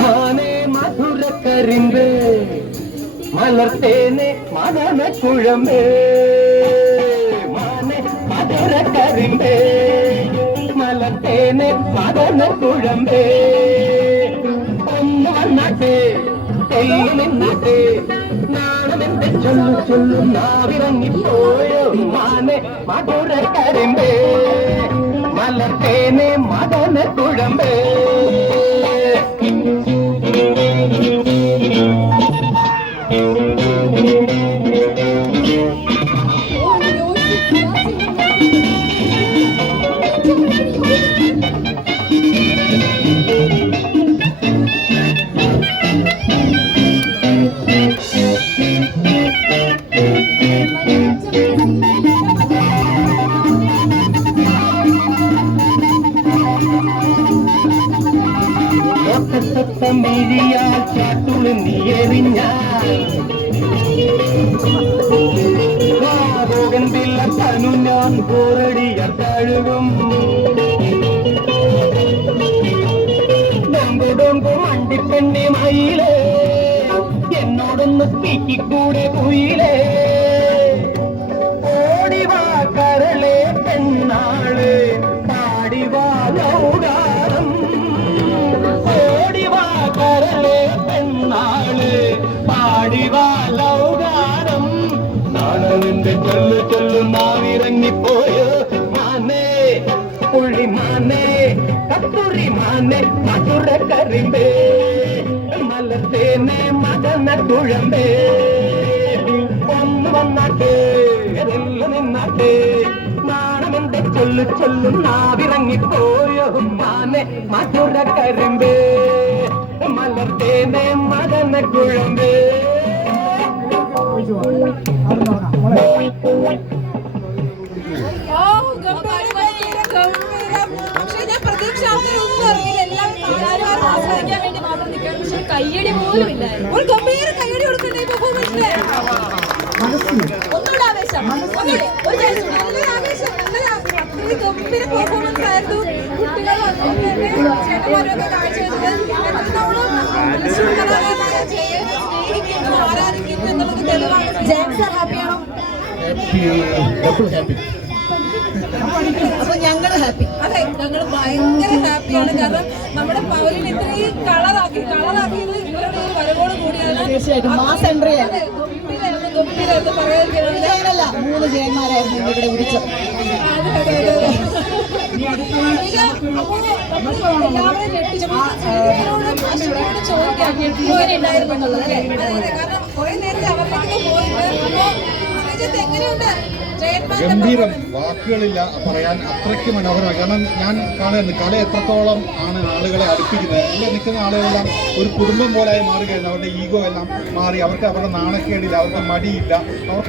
മാനേ മധുര കരിമ്പ് മലർത്തേനെ മദന കുഴമ്പേ മാനേ മധുര കരിമ്പേ മലർത്തേനെ മദന കുഴമ്പേ ഒന്ന് വന്നാട്ടെ തെല്ലു നിന്നാട്ടെ നാണമെന്റെ ചൊല്ലു ചൊല്ലു നാവിറങ്ങിപ്പോയോ മാനേ മധുര കരിമ്പേ മലർത്തേനെ മദന കുഴമ്പേ മിഴിയാൽ ചാട്ടുളി നീയെറിഞ്ഞാൽ തനു ഞാൻ പോരടിയ തഴുകും ഡൊങ്കു മണ്ടിപ്പെണ്ണെ മയിലേ എന്നോടൊന്ന് സ്പീക്കിക്കൂടെ കുയിലേ ഓടിവാ കരളെ പെണ്ണാള് പാടിവാ ലൗകാരം ഓടിവാ കരളെ പെണ്ണാള് പാടിവാ ലൗകാരം നാണനിന്റെ ചൊല്ലു ചൊല്ലു നാവിറങ്ങിപ്പോയോ മാനേ പുള്ളി മാനേ കപ്പുറി മാനേ മധുര കരിമ്പേ മലത്തേനെ മദന കുഴമ്പേ ഒന്ന് വന്നാട്ടെ അതെല്ലാം നിന്നാട്ടെ നാണമെന്റെ ചൊല്ലു ചൊല്ലു നാവിറങ്ങിപ്പോയോ മാനേ മധുര കരിമ്പേ മലത്തേനെ മദന കുഴമ്പേ. പക്ഷെ ഞാൻ പ്രതീക്ഷ ഒന്നും അറിയില്ല, എല്ലാം ആസ്വദിക്കാൻ വേണ്ടി മാത്രം നിൽക്കുകയാണ്. പക്ഷെ കയ്യടി പോലും ഇല്ല. ഒരു ഗംഭീര കയ്യടി കൊടുക്കണ്ടേ പെർഫോമൻസിന്? ഒന്നുകൂടെ ആവേശം, ഒരു നല്ലൊരു ആവേശം, അത്രയും ഗംഭീര പെർഫോമൻസ് ആയിരുന്നു. കുട്ടികൾ ചേട്ടന്മാരൊക്കെ കാഴ്ചവെച്ചത് എത്രത്തോളം കലാകാരനായ ജയനെ സ്നേഹിക്കുന്നു, ആരാധിക്കുന്നു എന്നുള്ളത് തെളിവാണ്. ജയൻ സാർ ഹാപ്പിയാണോ? അപ്പൊ ഞങ്ങള് ഹാപ്പി. അതെ, ഞങ്ങൾ ഭയങ്കര ഹാപ്പിയാണ്. കാരണം നമ്മുടെ പൗരിനെ ഇത്രയും കളറാക്കിയത് ഇവരുടെ ഒരു വരവോട് കൂടിയാണ്. തീർച്ചയായിട്ടും മാസ് എൻട്രി ആണ്. ഗംഭീരായിരുന്നു പറയാനല്ല. 3 ജയന്മാരായിരുന്നു ഇവിടെ വിളിച്ചത്. എല്ലാവരും ചോദിക്കാറുണ്ടായിരുന്നു എന്നുള്ളത്. കാരണം കുറെ നേരത്തെ അവർക്ക് പോയിട്ട് എങ്ങനെയുണ്ട്? ഗംഭീരം, വാക്കുകളില്ല പറയാൻ, അത്രയ്ക്ക് മനോഹരമായി. കാരണം ഞാൻ കാണുന്നു കല എത്രത്തോളം ആണ് ആളുകളെ അടുപ്പിക്കുന്നത്. ഇവിടെ നിൽക്കുന്ന ആളുകളെല്ലാം ഒരു കുടുംബം പോലായി മാറുകയായിരുന്നു. അവരുടെ ഈഗോ എല്ലാം മാറി, അവർക്ക് അവരുടെ നാണക്കേടില്ല, അവർക്ക് മടിയില്ല, അവർക്ക്